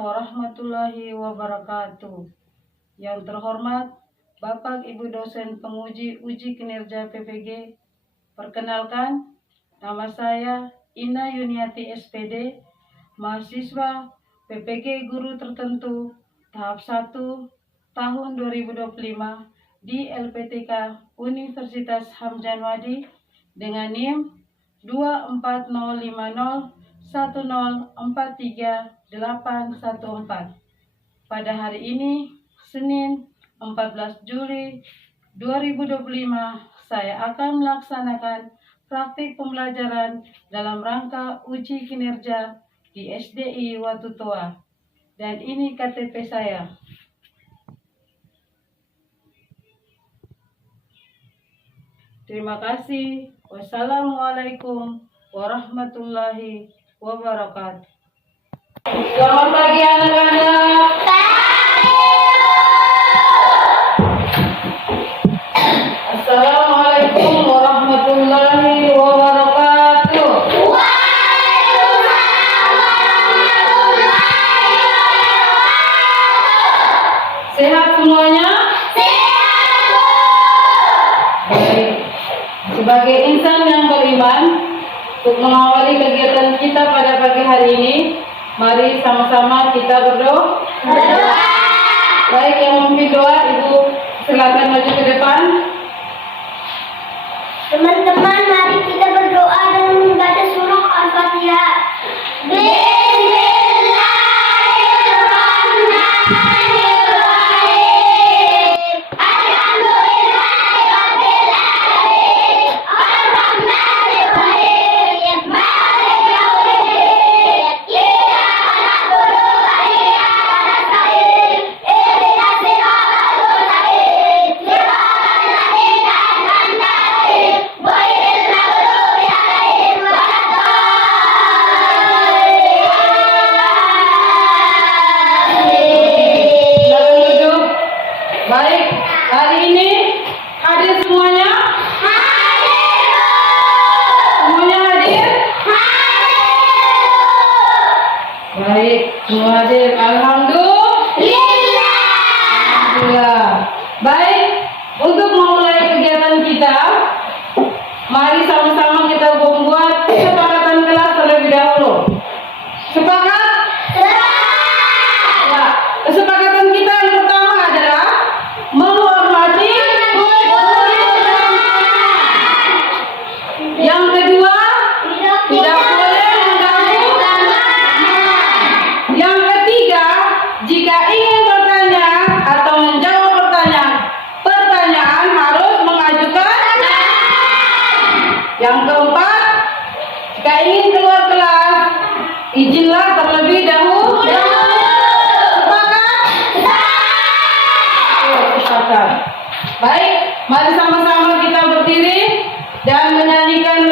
warahmatullahi wabarakatuh. Yang terhormat Bapak Ibu dosen penguji uji kinerja PPG. Perkenalkan, nama saya Ina Yuniati SPD, mahasiswa PPG Guru Tertentu tahap 1 tahun 2025 di LPTK Universitas Hamzah dengan NIM 24010438814. Pada hari ini, Senin 14 Juli 2025, saya akan melaksanakan praktik pembelajaran dalam rangka uji kinerja di SDI Watutoa. Dan ini KTP saya. Terima kasih. Wassalamualaikum warahmatullahi wabarakatuh. Selamat pagi anak-anak. Assalamualaikum warahmatullahi wabarakatuh. Sehat semuanya? Baik. Sebagai insan yang beriman, untuk mengawali kegiatan kita pada pagi hari ini, mari sama-sama kita berdoa. Baik, yang memimpin doa, Ibu silakan maju ke depan. Teman-teman, mari kita berdoa dan membaca surah Al-Fatihah. Baik, hari ini hadir semuanya? Semuanya hadir? Baik, semua hadir. Alhamdulillah. Baik, untuk memulai kegiatan kita, mari sama-sama kita membuat kesepakatan kelas terlebih dahulu. Sepakat? Ya, kesepakatan kita yang pertama adalah menghormati guru. Yang kedua, tidak boleh mengganggu. Yang ketiga, jika ingin bertanya atau menjawab pertanyaan harus mengajukan. Yang keempat, jika ingin keluar kelas, izinlah terlebih dahulu. Baik, mari sama-sama kita berdiri dan menyanyikan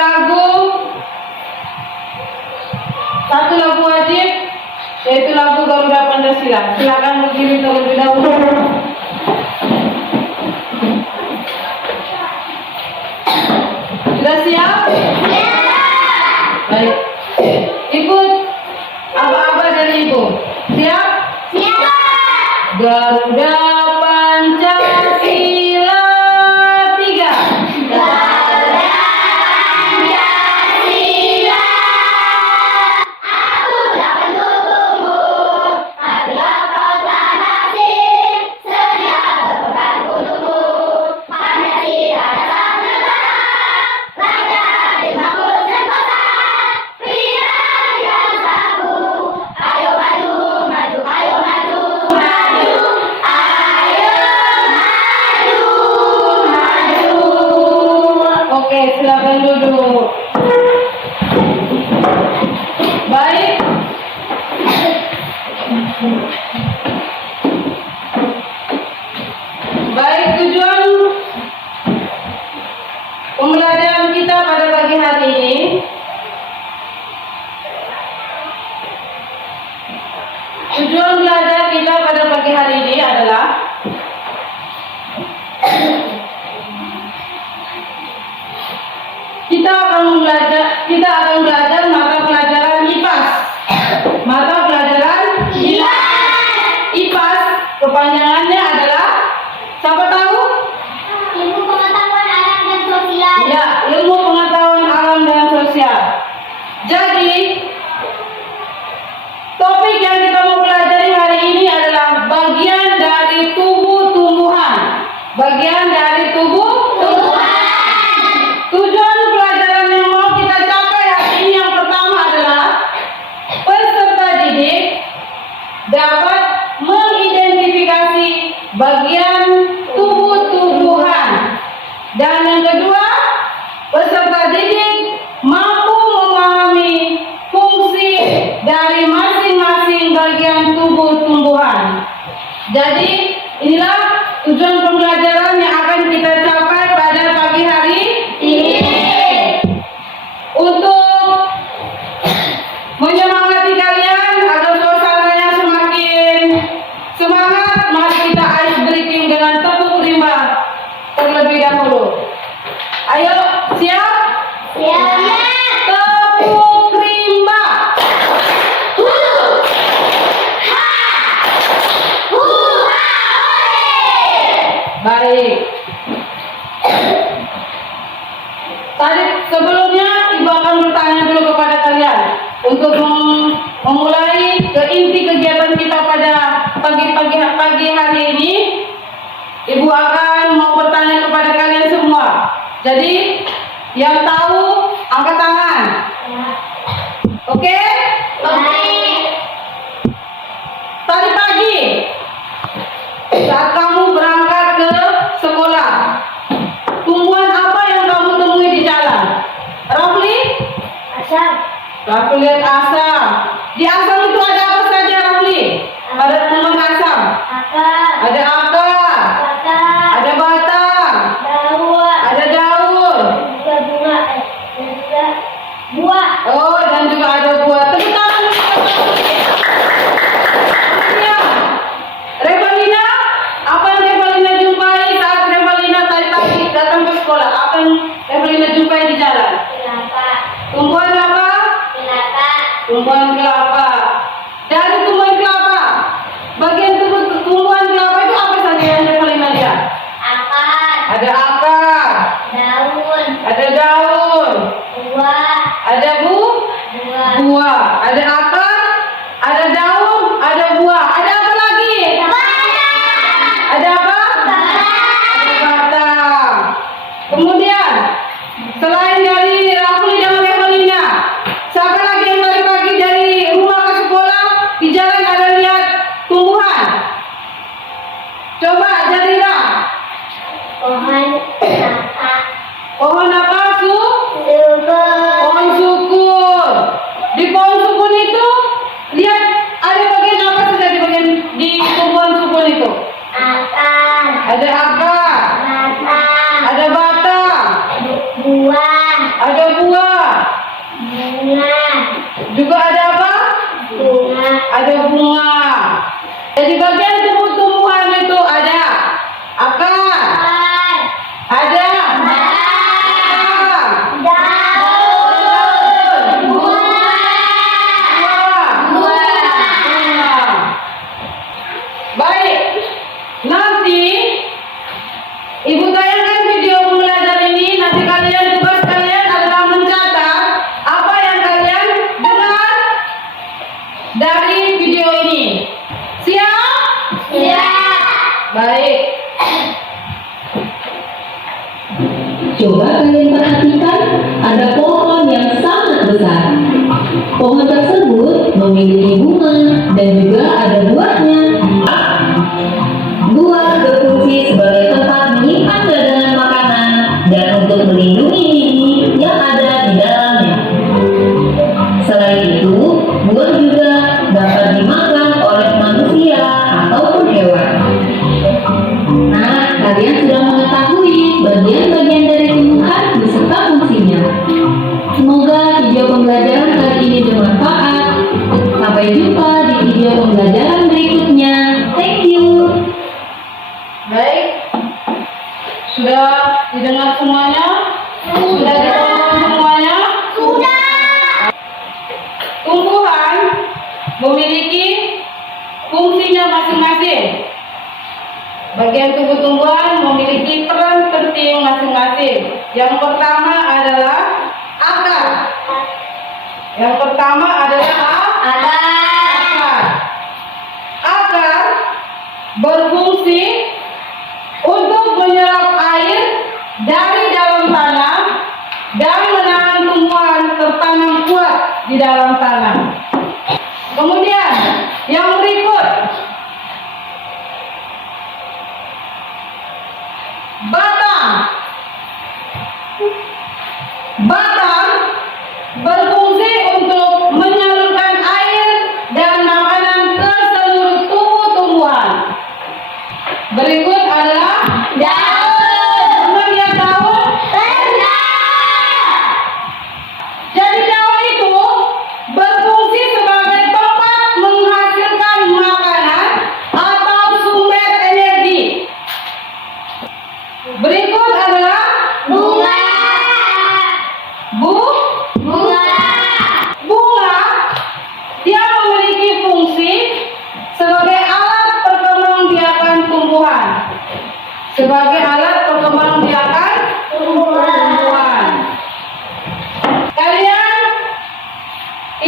satu lagu wajib, yaitu lagu Garuda Pancasila. Silakan berdiri terlebih dahulu. Sudah siap? Baik, ikut aba-aba dari Ibu. Siap? Garuda Pancasila 3. Oke, silakan duduk. Baik. Baik, tujuan pembelajaran kita pada pagi hari ini adalah kita akan belajar mata pelajaran IPAS. Mata pelajaran IPAS. peserta didik mampu memahami fungsi dari masing-masing bagian tubuh tumbuhan. Jadi, inilah tujuan pembelajaran yang akan kita capai pada pagi hari ini. Untuk menyemangati kalian agar suasananya semakin semangat, mari kita ice breaking dengan tepuk rimba terlebih dahulu. Ayo, siap? Siap. Tepuk rimba. Baik. Tadi sebelumnya Ibu akan bertanya dulu kepada kalian untuk memulai ke inti kegiatan kita pada pagi hari ini. Ibu akan mau bertanya kepada kalian semua. Jadi yang tahu angkat tangan. Oke? Tadi pagi saat kamu berangkat ke sekolah, tumbuhan apa yang kamu temui di jalan? Rafli? Asam. Rafli lihat asam. Di asam itu ada apa saja, Rafli? Ada tumbuhan asam. Akar. Ada akar. Batang. Ada batang. Daun. Ada daun. Juga bunga. Dan juga buah. Oh, dan juga ada buah. Tepuk tangan. Ya. Revalina, apa yang Revalina jumpai saat Revalina tadi pagi datang ke sekolah? Apa yang Revalina jumpai di jalan? Kelapa. Tumbuhan apa? Kelapa. Tumbuhan kelapa. Dari tumbuhan kelapa, bagian tumbuhan kelapa itu apa saja yang Revalina lihat? Akar. Ada akar, Daun. ada daun, Buah. ada Buah. buah, ada akar, ada daun, ada buah. Ada apa lagi? Ada apa? Ada batang. Kemudian, selain dari Rafli dan Revalina, siapa lagi yang tadi pagi dari rumah ke sekolah di jalan ada lihat tumbuhan? Coba Jarina. Pohon kelapa. Pohon apa, Su? Syukur. Pohon sukun. Di pohon sukun itu lihat ada bagian apa saja di tumbuhan sukun itu? Akar. Ada akar, Batang. ada batang, Buah. ada buah, Bunga. juga ada apa? Bunga. Ada bunga. Jadi bagian tumbuhan itu ada akar, Akar. ada Batang. daun, Daun. buah, bunga. Baik, nanti Ibu tayangkan video pembelajaran ini. Nanti tugas kalian adalah mencatat apa yang kalian dengar dari video ini. Siap? Siap. Baik. Coba kalian perhatikan, ada pohon yang sangat besar. Pohon tersebut memiliki bunga dan juga ada buahnya. Buah berfungsi sebagai tempat menyimpan cadangan makanan dan untuk melindungi diri yang ada di dalamnya. Selain itu, buah juga dapat dimakan oleh manusia ataupun hewan. Nah, kalian sudah mengetahui bagian-bagian dari tumbuhan beserta fungsinya. Semoga video pembelajaran kali ini bermanfaat. Sampai jumpa di video pembelajaran berikutnya. Thank you. Baik. Sudah didengar semuanya? Sudah ditonton semuanya? Sudah. Tumbuhan memiliki fungsinya masing-masing. Bagian tubuh tumbuhan memiliki peran penting masing-masing. Yang pertama adalah akar. Yang pertama adalah akar. Akar berfungsi untuk menyerap air dari dalam tanah dan menahan tumbuhan tertanam kuat di dalam tanah. Kemudian yang berikut, batang. Batang berfungsi untuk menyalurkan air dan makanan ke seluruh tubuh tumbuhan. Berikut adalah Daun. Pernah lihat daun? Pernah. Jadi daun itu berfungsi sebagai tempat menghasilkan makanan atau sumber energi. Berikut adalah Bunga. bunga. Bunga. Dia memiliki fungsi sebagai alat perkembangbiakan tumbuhan. Sebagai alat perkembangbiakan tumbuhan. Kalian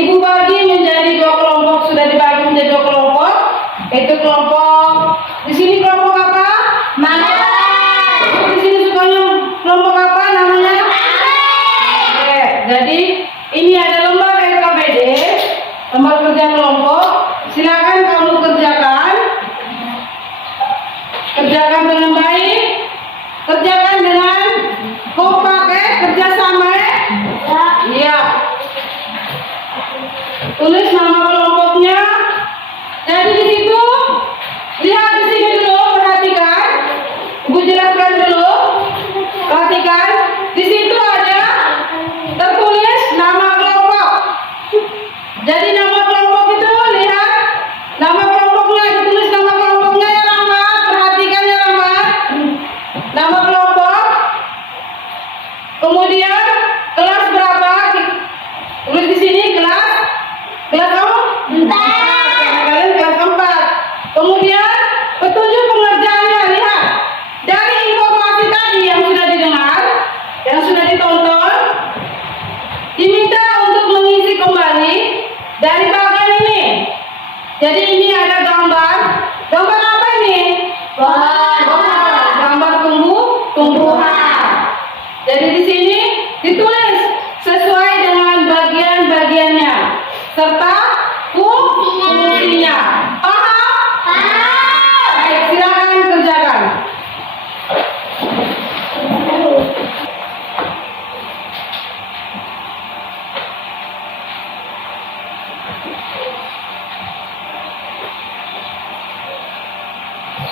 ibu bagi menjadi dua kelompok, sudah dibagi menjadi dua kelompok. Itu kelompok di sini kelompok apa? Di sini sukanya kelompok apa namanya? Oke, jadi ini ada lembar LKPD, lembar kerja kelompok. Silakan kamu kerjakan dengan baik, kerjakan dengan kompak, kerjasama. Iya. Tulis nama kelompoknya. Jadi di situ, lihat di sini dulu, perhatikan. Ibu jelaskan dulu. Perhatikan, di situ ada tertulis nama kelompok. Jadi nama kelompok itu lihat nama kelompoknya, ditulis nama kelompoknya ya Rahmat. Perhatikan ya Rahmat. Nama kelompok. Kemudian kelas berapa? Tulis di sini kelas kamu? Kalian kelas 4. Kemudian petunjuk pengerjaannya, lihat. Dari informasi tadi yang sudah didengar, yang sudah ditonton, diminta untuk mengisi kembali dari bagian ini. Jadi ini ada gambar. Gambar apa ini? Gambar tumbuhan. Jadi di sini ditulis sesuai dengan bagian-bagiannya serta fungsinya. Paham? Baik, silakan kerjakan.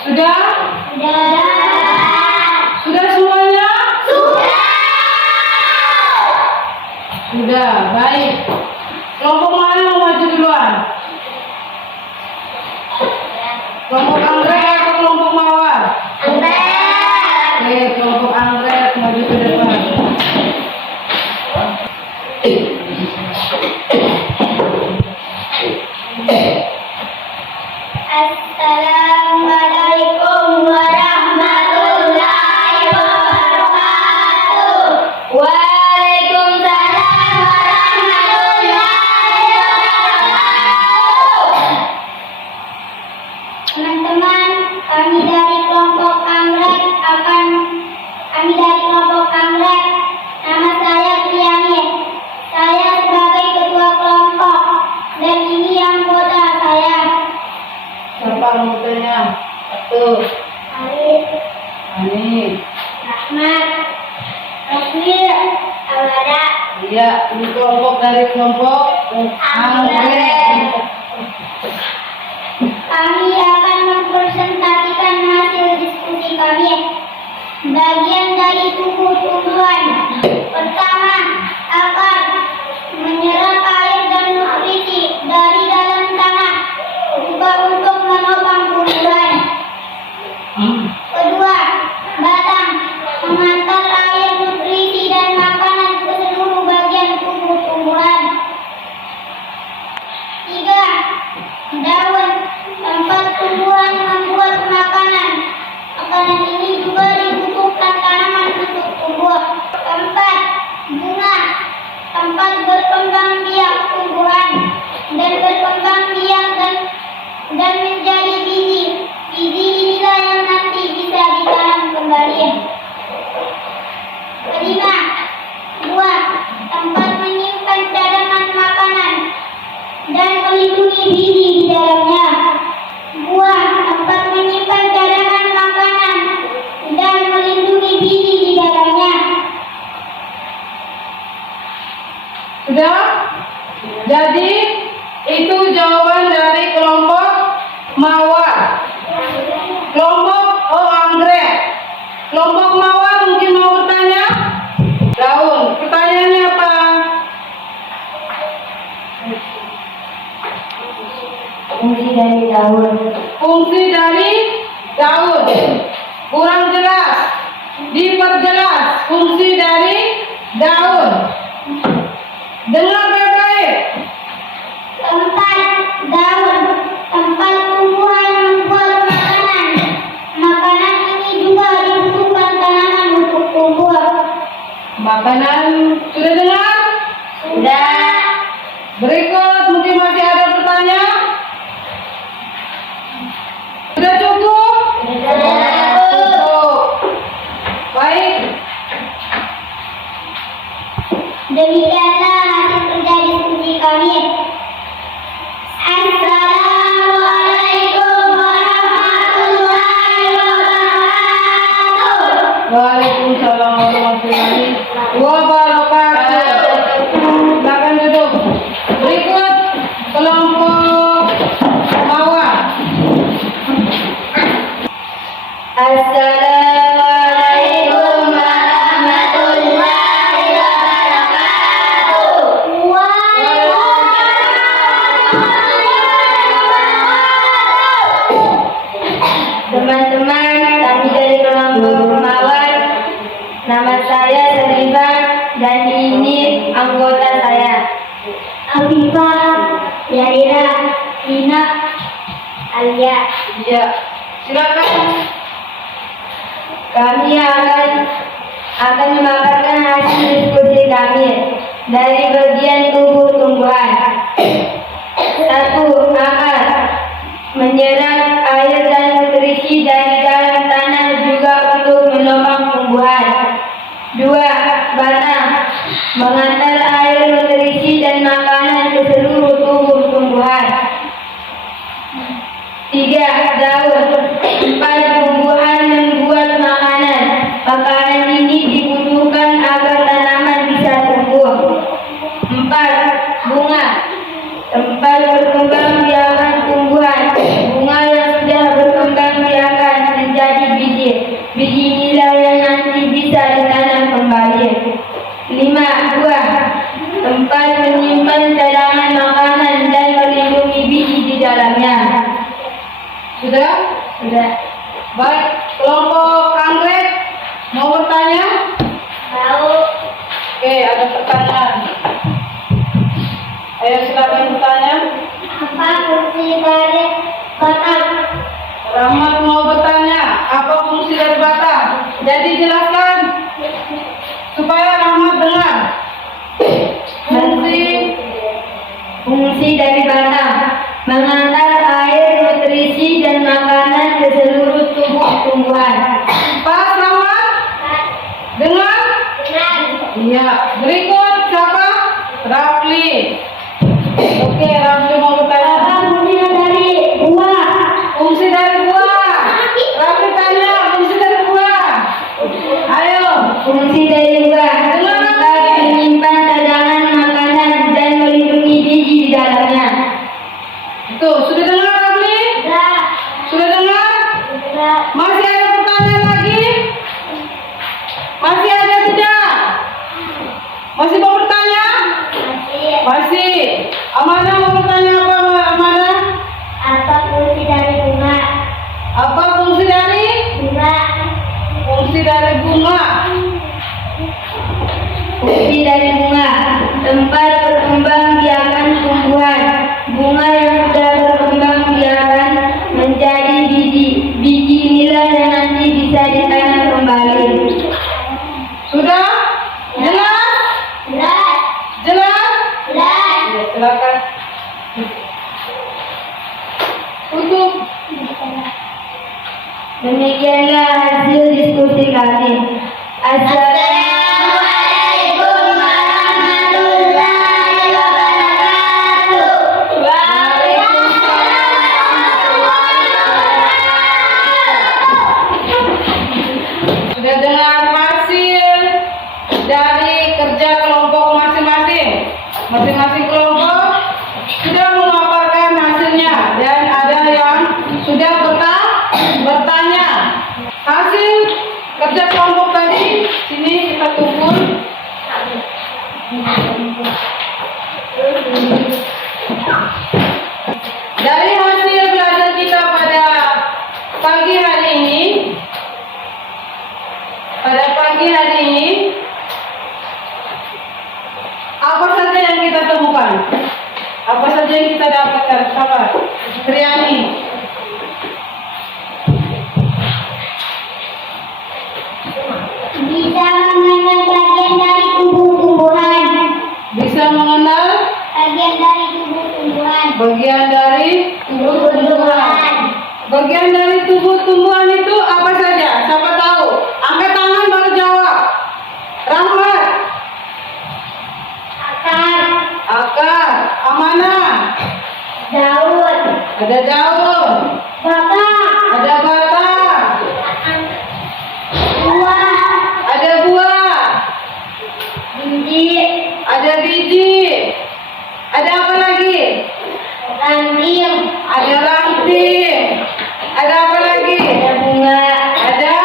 Sudah? Sudah semuanya? Sudah, baik. Kelompok mana mau maju duluan? Kelompok anggrek atau kelompok mawar? Oke, kelompok anggrek maju ke depan. Assalamualaikum warahmatullahi wabarakatuh. Waalaikumsalam warahmatullahi wabarakatuh. Teman-teman, kami dari kelompok anggrek. Nama saya Priani. Saya sebagai ketua kelompok dan ini anggota saya. Siapa anggotanya? Satu. Arif, Ani. Rahmat, Rosmir, Awada. Iya, ini kelompok dari kelompok anggrek. Kami akan mempresentasikan hasil diskusi kami. Bagian dari tubuh tumbuhan. Pertama, akar menyerap air dan nutrisi dari dalam tanah juga untuk menopang tumbuhan. Kedua, batang mengantar air, nutrisi dan makanan ke seluruh bagian tubuh tumbuhan. Tiga, daun tempat tumbuhan membuat makanan. Makanan ini juga dibutuhkan tanaman untuk tumbuh. Keempat, Sudah? Jadi itu jawaban dari kelompok mawar. Kelompok anggrek. Kelompok mawar mungkin mau bertanya? Daun. Pertanyaannya apa? Fungsi dari daun. Fungsi dari daun. Kurang jelas. Diperjelas fungsi dari daun. Dengar baik-baik. Tempat daun, tempat tumbuhan membuat makanan. Makanan ini juga dibutuhkan tanaman untuk tumbuh. Makanan sudah dengar? Sudah. Berikut mungkin masih ada pertanyaan? Sudah cukup? Cukup. Baik. Demikianlah hasil kerja diskusi kami. Assalamualaikum warahmatullahi wabarakatuh. Waalaikumsalam warahmatullahi wabarakatuh. Silakan duduk. Berikut kelompok mawar. Assalamualaikum warahmatullahi wabarakatuh. Teman-teman, kami dari kelompok mawar. Nama saya Sarifah dan ini anggota saya. Afifah, Yaira, Tina, Alia. Ya, silakan. Kami akan memaparkan hasil diskusi kami dari bagian tubuh tumbuhan. 1. Akar menyerap air dan nutrisi dari dalam tanah juga untuk menopang tumbuhan. 2. Batang mengantar air, nutrisi dan makanan ke seluruh tubuh tumbuhan. 3. Daun tempat tumbuhan membuat makanan. Makanan ini dibutuhkan agar tanaman bisa tumbuh. 4. Bunga tempat berkembang biakan tumbuhan. Bunga yang sudah berkembang biakan menjadi biji. Biji inilah yang nanti bisa ditanam kembali. 5. Buah tempat menyimpan cadangan makanan dan melindungi biji di dalamnya. Sudah? Sudah. Baik, kelompok anggrek mau bertanya? Tahu. Oke, ada pertanyaan. Ayo silakan bertanya. Apa fungsi dari batang? Rahmat mau bertanya, apa fungsi dari batang? Jadi jelaskan supaya Rahmat dengar. Fungsi dari batang mengantar air, nutrisi dan makanan ke seluruh tubuh tumbuhan. Pas Rahmat? Dengar? Iya. Berikut siapa? Rafli. Oke, Rafli mau bertanya. Apa fungsi dari buah? Fungsi dari buah. Rafli tanya fungsi dari buah. Ayo. Fungsi dari buah tempat menyimpan cadangan makanan dan melindungi biji di dalamnya. Tuh, sudah dengar Rafli? Sudah. Sudah dengar? Sudah. Masih ada pertanyaan lagi? Masih ada tidak? Masih mau bertanya? Masih. Amanah mau bertanya apa, Amanah? Apa fungsi dari bunga? Apa fungsi dari? Bunga. Fungsi dari bunga. Fungsi dari bunga tempat berkembang biakan tumbuhan. Bunga yang sudah berkembang biakan menjadi biji. Biji inilah yang nanti bisa ditanam kembali. Sudah? Jelas? Jelas. Jelas? Jelas. Ya, silakan. Tutup. Demikianlah hasil diskusi kami. Assalamualaikum warahmatullahi wabarakatuh. Sudah dengar hasil dari kerja kelompok masing-masing? Masing-masing kelompok sudah memaparkan hasilnya dan ada yang sudah bertanya. Hasil kerja kelompok tadi sini kita kumpul. Dari hasil belajar kita pada pagi hari ini, apa saja yang kita temukan? Apa saja yang kita dapatkan? Sabar, Triani. Bisa mengenal bagian dari tumbuh-tumbuhan. Bisa mengenal Bagian dari tumbuh-tumbuhan. bagian dari tumbuh-tumbuhan. Bagian dari tumbuh-tumbuhan itu apa saja? Siapa tahu? Angkat tangan baru jawab. Rahmat. Akar. Amanah. Daun. Ada daun. Batang. Ada batang. Buah. Ada buah. Biji. Ada biji. Ada apa lagi? Ranting. Ada ranting. Ada apa lagi? Ada bunga. Ada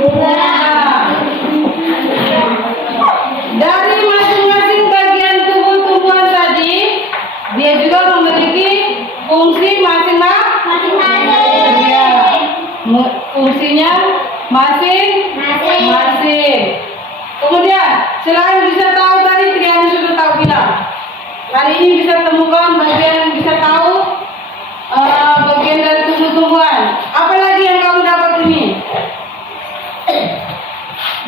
Bunga. Dari masing-masing bagian tumbuh-tumbuhan tadi, dia juga memiliki fungsi masing-masing. Ya, fungsinya masing-masing. Kemudian, selain bisa tahu tadi, Triani sudah tahu bilang. Hari ini bisa temukan bisa tahu bagian dari tumbuh-tumbuhan. Apa lagi yang kamu dapat ini?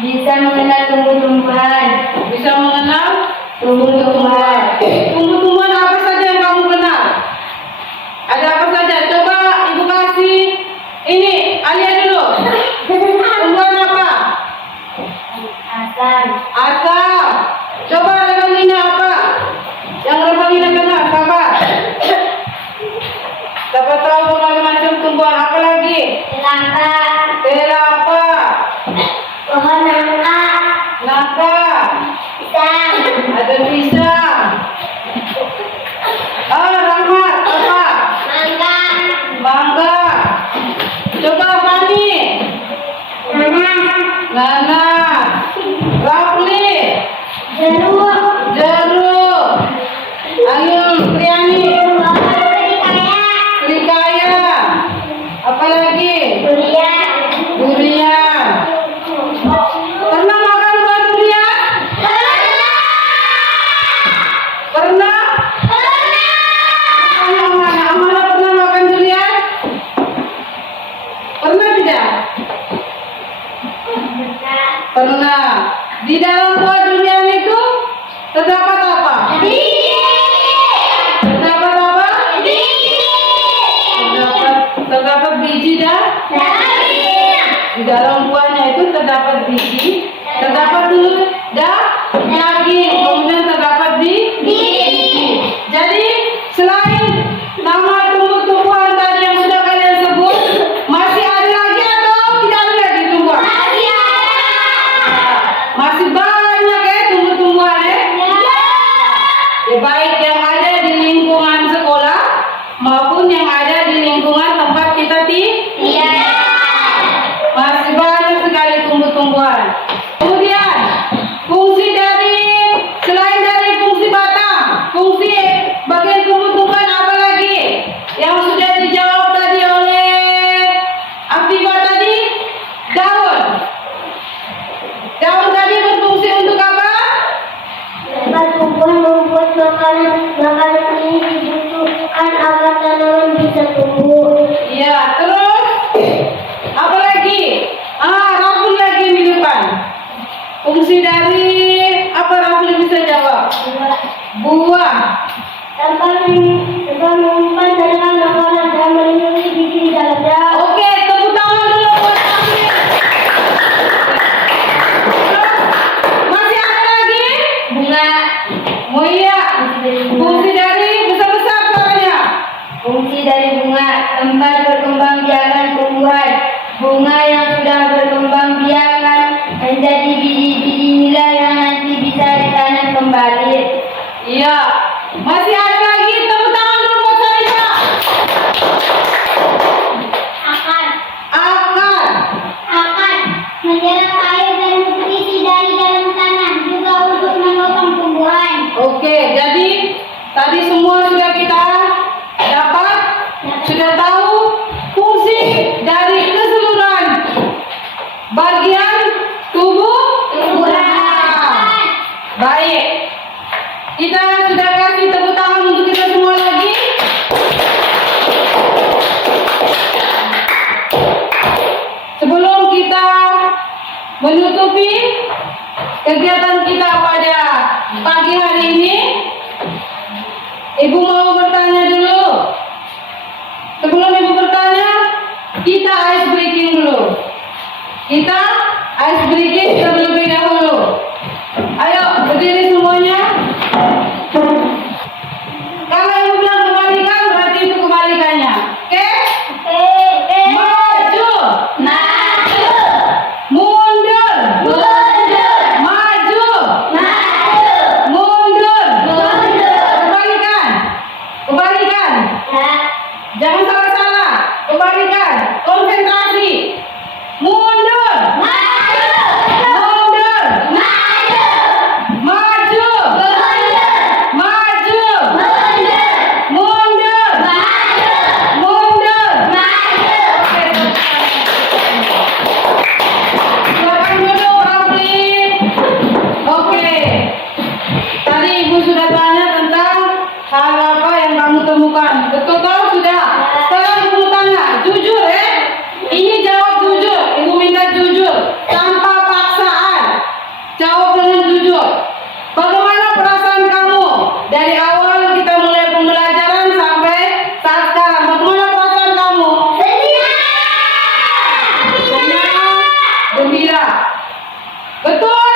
Bisa mengenal tumbuh-tumbuhan. Bisa mengenal Tumbuh-tumbuhan. tumbuh-tumbuhan apa saja yang kamu kenal? Ada apa saja? Coba ibu kasih ini, Alia dulu. Tumbuhan apa? Asam. Asam. Coba Revalina apa? Yang Revalina kenal, sabar. Siapa tahu berbagai macam tumbuhan apa lagi? Kelapa. Kelapa, Pohon nangka. nangka, Pisang. ada pisang. Rahmat, apa? Mangga. Mangga. Coba Fani. Nanas. Nanas. Rafli. Jeruk. Jeruk. Ayo Triani. Serikaya. Apa lagi? Durian. Durian. Pernah makan buah durian? Pernah? Amanah pernah makan durian? Pernah tidak? Pernah. Di dalam buah durian itu terdapat apa? Terdapat apa? Terdapat biji dan di dalam buahnya itu terdapat biji, terdapat dulu daging, kemudian terdapat biji. Jadi selain nama tumbuh-tumbuhan tadi yang sudah kalian sebut, masih ada lagi atau tidak ada lagi tumbuhan? Masih banyak ya tumbuh-tumbuhan ya. Ya, baik yang ada di lingkungan sekolah maupun yang ada di lingkungan tempat kita masih banyak sekali tumbuh-tumbuhan. Kemudian fungsi selain dari fungsi batang, fungsi bagian tumbuh-tumbuhan apa lagi yang sudah dijawab tadi oleh Afifah tadi? Daun tadi berfungsi untuk apa? Dapat tumbuhan membuat makanan ini dibutuhkan agar tanaman bisa tumbuh. Ya, terus apa lagi? Rafli lagi di depan. Fungsi dari apa Rafli bisa jawab? Buah. Tanpa mengumpan tanaman makanan dan melindungi biji di dalamnya. Oke, tepuk tangan dulu buat Rafli. Masih ada lagi? Bunga. Oh iya. Fungsi dari besar-besar suaranya. Fungsi dari bunga tempat berkembang biakan tumbuhan. Bunga yang sudah berkembang biakan menjadi biji-biji nila yang nanti bisa ditanam kembali. Iya. Masih ada lagi, tepuk tangan dulu buat Salika. Akan menyerap air dan nutrisi dari dalam tanah juga untuk menopang tumbuhan. Oke, jadi tadi semua sudah kita dapat, sudah tahu fungsi dari keseluruhan bagian tubuh. Baik, kita sudah kasih tepuk tangan untuk kita semua lagi. Sebelum kita menutupi kegiatan kita pada pagi hari ini, Ibu mau bertanya dulu. Sebelum Ibu bertanya, kita ice breaking dulu. Kita ice breaking terlebih dahulu. Ayo, berdiri semuanya. Kalau Ibu bilang kebalikan, berarti itu kebalikannya. Oke? Maju. Mundur. Maju. Mundur. Kebalikan. Kebalikan. Jangan salah-salah. Kebalikan. Konsentrasi. Mundur. Mundur. Maju. Maju. Mundur. Mundur. Oke. Silakan duduk, Rafli. Oke. Tadi Ibu sudah tanya tentang hal apa yang kamu temukan. Betul tahu sudah? Sekarang Ibu tanya, jujur ya. Ini jawab jujur. Ibu minta jujur, tanpa paksaan. Jawab dengan jujur. Bagaimana perasaan kamu dari awal kita mulai pembelajaran sampai saat sekarang? Bagaimana perasaan kamu? Senang, gembira. Betul?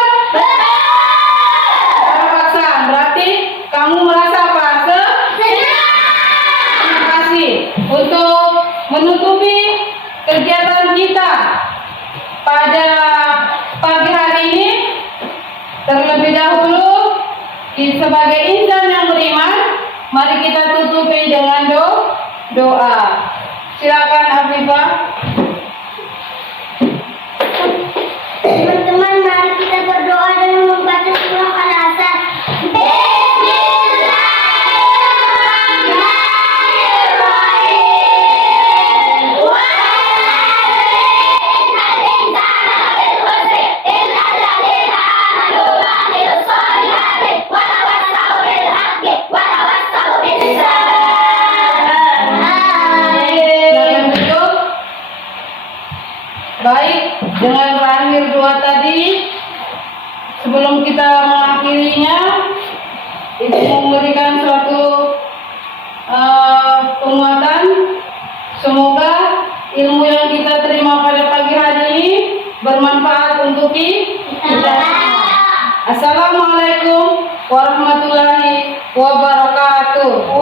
Tanpa paksaan. Berarti kamu merasa apa? Terima kasih. Untuk menutupi kegiatan kita pada pagi hari ini, terlebih dahulu sebagai insan yang beriman, mari kita tutupi dengan doa. Silakan Afifah. Teman-teman, mari kita berdoa dan membaca surah Al-Asr. Silakan duduk. Baik, dengan terakhir doa tadi, sebelum kita mengakhirinya, Ibu memberikan suatu penguatan. Semoga ilmu yang kita terima pada pagi hari ini bermanfaat untuk kita. Assalamualaikum warahmatullahi wabarakatuh.